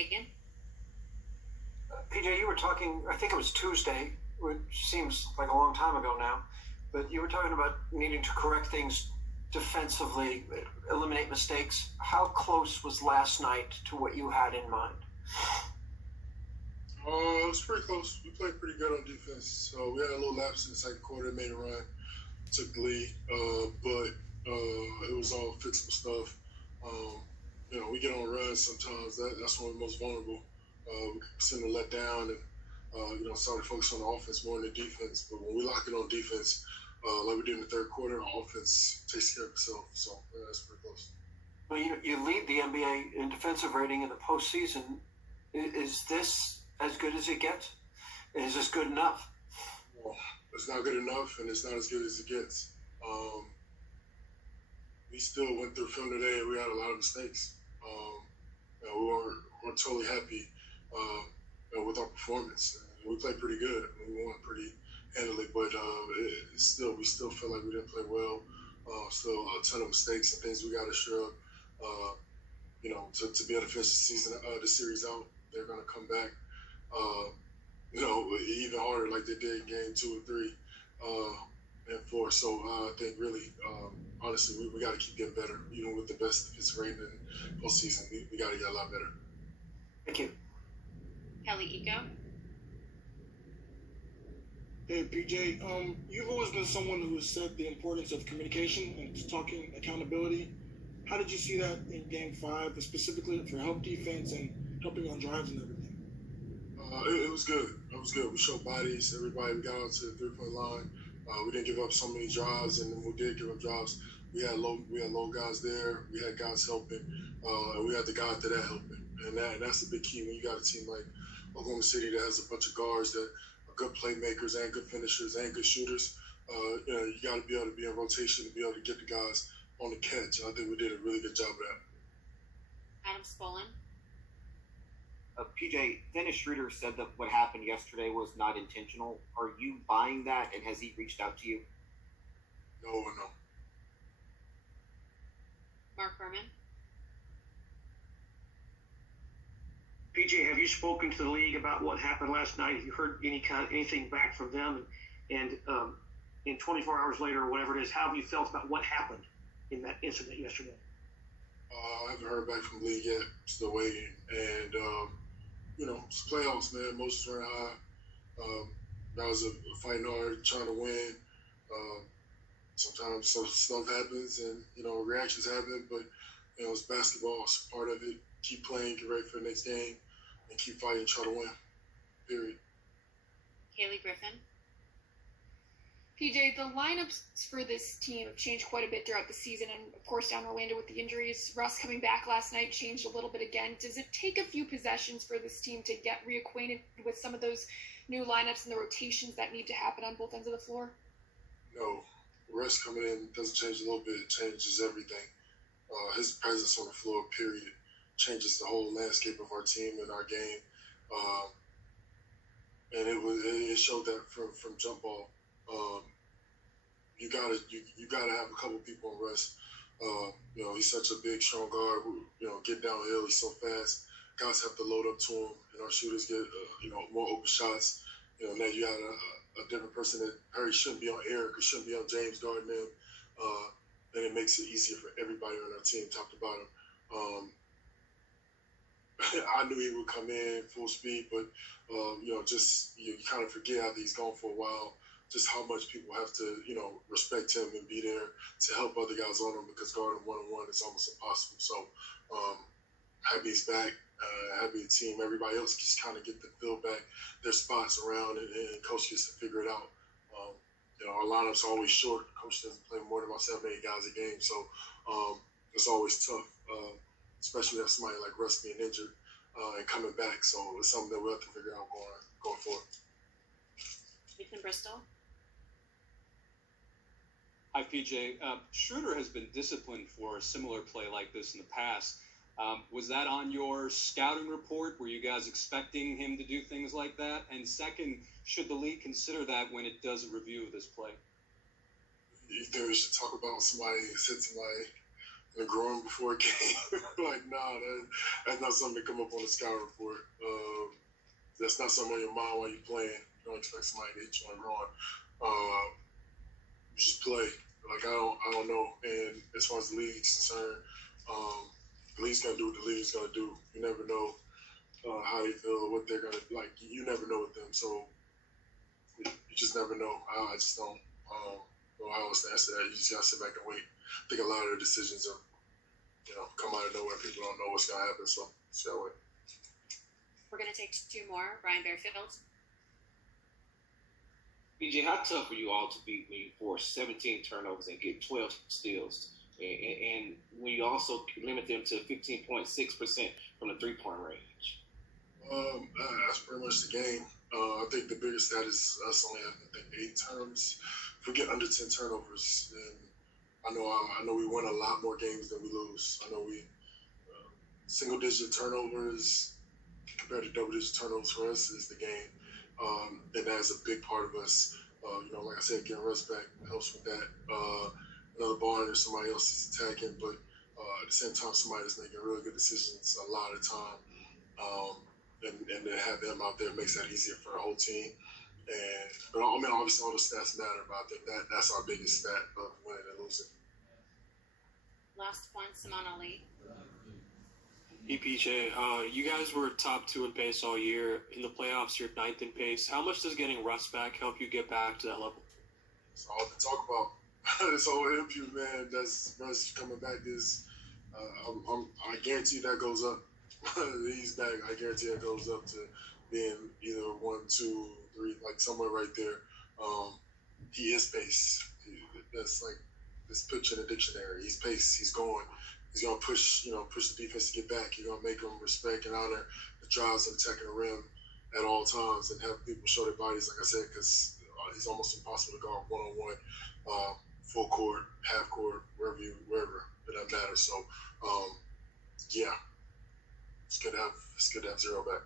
Sagan. PJ, you were talking, I think it was Tuesday, which seems like a long time ago now, but you were talking about needing to correct things defensively, eliminate mistakes. How close was last night to what you had in mind? It was pretty close. We played pretty good on defense. We had a little lapse in the second quarter, made a run, took the lead, but it was all fixable stuff. We get on runs sometimes. That's when we're most vulnerable. We seem to let down and started to focus on the offense more than the defense. But when we lock it on defense, like we did in the third quarter, our offense takes care of itself. So that's pretty close. Well, you lead the NBA in defensive rating in the postseason. Is this as good as it gets? Is this good enough? Well, it's not good enough, and it's not as good as it gets. We still went through film today, and we had a lot of mistakes. We weren't totally happy with our performance. We played pretty good. We won pretty handily, but we still feel like we didn't play well. Still a ton of mistakes and things we got to shore up. To be able to finish the series out, they're going to come back. Even harder like they did in game 2 and 3 and 4. So I think really, honestly, we got to keep getting better. Even with the best defensive rating in postseason, we got to get a lot better. Thank you. Kelly Eco. Hey, PJ, you've always been someone who has said the importance of communication and talking accountability. How did you see that in Game 5, specifically for help defense and helping on drives and everything? It was good. It was good. We showed bodies. Everybody, we got out to the three-point line. We didn't give up so many drives, and then we did give up drives. We had low guys there. We had guys helping, and we had the guy to that helping. And that's the big key when you got a team like Oklahoma City that has a bunch of guards that are good playmakers and good finishers and good shooters. You got to be able to be in rotation to be able to get the guys on the catch. I think we did a really good job of that. Adam Spolin. PJ, Dennis Schröder said that what happened yesterday was not intentional. Are you buying that, and has he reached out to you? No. Mark Berman. PJ, have you spoken to the league about what happened last night? Have you heard anything back from them? And in 24 hours later, or whatever it is, how have you felt about what happened in that incident yesterday? I haven't heard back from the league yet. Still waiting. And, it's playoffs, man. Emotions running high. Guys are fighting hard, trying to win. Sometimes stuff happens and, reactions happen. But, it's basketball. It's part of it. Keep playing, get ready for the next game, and keep fighting, try to win. Period. Kaylee Griffin. PJ, the lineups for this team have changed quite a bit throughout the season, and of course down Orlando with the injuries. Russ coming back last night changed a little bit again. Does it take a few possessions for this team to get reacquainted with some of those new lineups and the rotations that need to happen on both ends of the floor? No. Russ coming in doesn't change a little bit. It changes everything. His presence on the floor, period, changes the whole landscape of our team and our game. And it showed that from jump ball. You gotta have a couple people on Russ. He's such a big, strong guard who, get downhill. He's so fast. Guys have to load up to him, and our shooters get, more open shots. Now you got a different person that probably shouldn't be on Eric or shouldn't be on James guarding him. And it makes it easier for everybody on our team, top to bottom. I knew he would come in full speed, but, you kind of forget after he's gone for a while just how much people have to, respect him and be there to help other guys on him, because guarding one-on-one is almost impossible. So happy he's back, happy the team. Everybody else just kind of get the feel back their spots around, and coach gets to figure it out. Our lineup's always short. Coach doesn't play more than about 7 or 8 guys a game, so it's always tough, especially with somebody like Russ being injured and coming back. So it's something that we'll have to figure out going forward. Ethan Bristol. Hi, PJ. Schröder has been disciplined for a similar play like this in the past. Was that on your scouting report? Were you guys expecting him to do things like that? And second, should the league consider that when it does a review of this play? You think we should talk about somebody who said somebody and growing before a game. Like, nah, that's not something to come up on the scout report. That's not something on your mind while you're playing. You don't expect somebody to hit you on the run. You just play. Like, I don't know. And as far as the league's concerned, the league's gonna do what the league's gonna do. You never know how they feel, what they're gonna like. You never know with them, so you just never know. I just don't know how else to answer that. You just gotta sit back and wait. I think a lot of the decisions are, come out of nowhere. People don't know what's gonna happen, so it's that way. We're going to take two more. Ryan Bearfield. PJ, how tough were you all to beat when you force 17 turnovers and get 12 steals? And when you also limit them to 15.6% from the three-point range? That's pretty much the game. I think the biggest stat is us only having, 8 turnovers. If we get under 10 turnovers, then I know we win a lot more games than we lose. I know we single-digit turnovers compared to double-digit turnovers for us is the game. And that's a big part of us. Like I said, getting Russ back helps with that. Another ball and somebody else is attacking, but at the same time, somebody that's making really good decisions a lot of the time. And to have them out there makes that easier for the whole team. But obviously all the stats matter, but I think that's our biggest stat of winning and losing. Last one, Saman Ali. EPJ, you guys were top 2 in pace all year. In the playoffs, you're 9th in pace. How much does getting Russ back help you get back to that level? It's all to talk about. This whole interview, man, that's Russ coming back. I guarantee that goes up. He's back. I guarantee that goes up to being either 1, 2, 3, like somewhere right there. He is pace. That's like this picture in the dictionary. He's pace. He's going. He's gonna push the defense to get back. You're gonna make them respect and honor the drives and attacking the rim at all times, and have people show their bodies, like I said, because it's almost impossible to guard one-on-one, full court, half court, wherever. It doesn't matter. So, yeah, it's good to have Zero back.